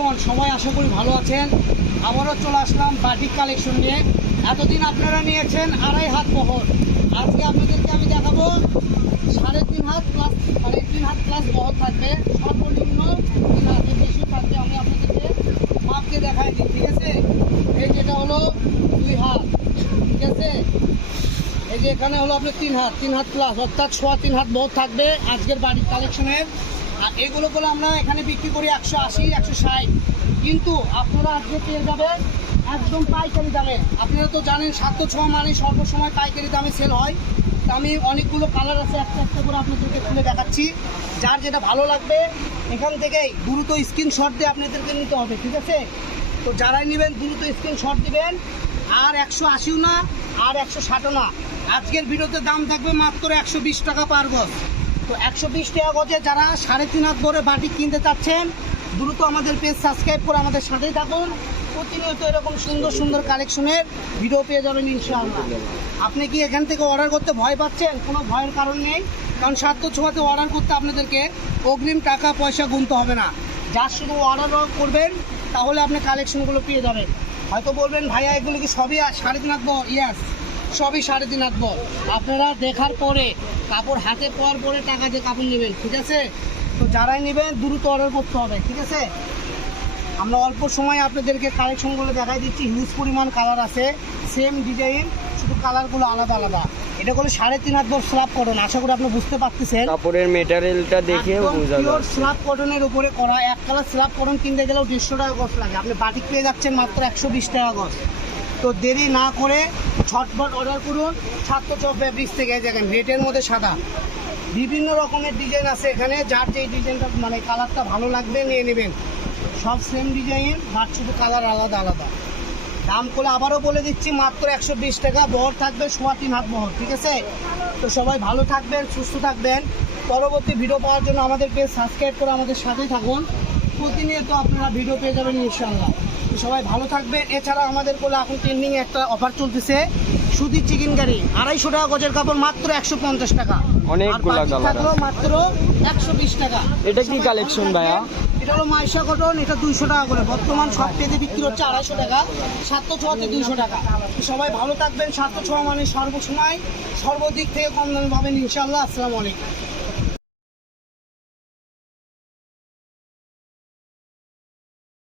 Everyone, সবাই আশা করি ভালো আছেন। আবারও চলে আসলাম বাটিক কালেকশন নিয়ে। এতদিন আপনারা নিয়েছেন 2.5 হাত বহর, আজকে আপনাদেরকে আমি দেখাবো 3.5 হাত প্লাস, 3.5 হাত প্লাস বহর থাকবে। সর্বনিম্ন 3 হাতের বেশি থাকবে। আমি আপনাদেরকে মাপকে দেখাই দিই, ঠিক আছে? এই যেটা হলো 2 হাত, ঠিক আছে? এই যে এখানে হলো আপনার 3 হাত প্লাস, অর্থাৎ 3.5 হাত বহর থাকবে আজকের বাটিক কালেকশনের। আর এগুলো বলে আমরা এখানে বিক্রি করি 180, 160, কিন্তু আপনারা আজকে পেয়ে যাবেন একদম পাইকারি দামে। আপনারা তো জানেন 706 মানে সর্বসময় পাইকারি দামে সেল হয়। তো আমি অনেকগুলো কালার আছে, একটা একটা করে আপনাদেরকে খুলে দেখাচ্ছি। যার যেটা ভালো লাগবে এখান থেকেই দ্রুত স্ক্রিনশট দিয়ে আপনাদেরকে নিতে হবে, ঠিক আছে? তো যারাই নেবেন দ্রুত স্ক্রিনশট দিবেন। আর 180 না, আর 160 না, আজকের ভিডিওতে দাম থাকবে মাত্র 120 টাকা পার গজ। তো 120 টাকা গজে যারা 3.5 হাত ধরে বাটিক কিনতে চাচ্ছেন, দ্রুত আমাদের পেজ সাবস্ক্রাইব করে আমাদের সাথেই থাকুন। প্রতিনিয়ত এরকম সুন্দর সুন্দর কালেকশনের ভিডিও পেয়ে যাবেন ইনশাআল্লাহ। আপনি কি এখান থেকে অর্ডার করতে ভয় পাচ্ছেন? কোনো ভয়ের কারণ নেই, কারণ 706 অর্ডার করতে আপনাদেরকে অগ্রিম টাকা পয়সা গুনতে হবে না। যা শুধু অর্ডার করবেন তাহলে আপনি কালেকশনগুলো পেয়ে যাবেন। হয়তো বলবেন ভাইয়া এগুলো কি সবই 3.5 হাত বহর? ইয়াস, সবই 3.5 হাত বহর। আপনারা দেখার পরে কাপড় হাতে পাওয়ার পরে টাকা দিয়ে কাপড় নেবেন, ঠিক আছে? তো যারাই নেবেন দ্রুত অর্ডার করতে হবে, ঠিক আছে? আমরা অল্প সময় আপনাদেরকে কালেকশনগুলো দেখাই দিচ্ছি। হিউজ পরিমাণ কালার আছে, সেম ডিজাইন, শুধু কালারগুলো আলাদা আলাদা। এটা হলো 3.5 হাত বহর স্ল্যাব কটন। আশা করি আপনি বুঝতে পারতেছেন। কাপড়ের মেটেরিয়ালটা দেখে বোঝা পিওর যাচ্ছে। স্ল্যাব কটনের উপরে করা। এক কালার স্ল্যাব কটন কিনতে গেলেও 150 টাকা গজ লাগে, আপনি বাটিক পেয়ে যাচ্ছেন মাত্র 120 টাকা গজ। তো দেরি না করে ঝটপট অর্ডার করুন 706 ফেব্রিক্স থেকে। দেখেন রেটের মধ্যে সাদা, বিভিন্ন রকমের ডিজাইন আছে এখানে। যার যেই ডিজাইনটা মানে কালারটা ভালো লাগবে নিয়ে নেবেন। সব সেম ডিজাইন, বাট শুধু কালার আলাদা আলাদা। দাম করে আবারও বলে দিচ্ছি মাত্র 120 টাকা। বহর থাকবে 3.5 হাত বহর, ঠিক আছে? তো সবাই ভালো থাকবেন, সুস্থ থাকবেন। পরবর্তী ভিডিও পাওয়ার জন্য আমাদের পেজ সাবস্ক্রাইব করে আমাদের সাথেই থাকুন। প্রতিনিয়ত আপনারা ভিডিও পেয়ে যাবেন ইনশাআল্লাহ। তো সবাই ভালো থাকবেন। এছাড়া আমাদের কোলে এখন ট্রেন্ডিং একটা অফার চলতেছে, সুতির চিকেন কারি 250 টাকা গজের কাপড় মাত্র 150 টাকা। অনেকগুলা কালার আছে। মাত্র 120 টাকা। এটা কি কালেকশন ভাইয়া? এটা হলো মাইশা কটন, এটা 200 টাকা করে। বর্তমান সব পেজে বিক্রি হচ্ছে 250 টাকা, 706 200 টাকা। সবাই ভালো থাকবেন। 706 মানে সর্বসময় সর্বদিক থেকে কম দামে পাবেন ইনশাআল্লাহ। আসসালামু আলাইকুম।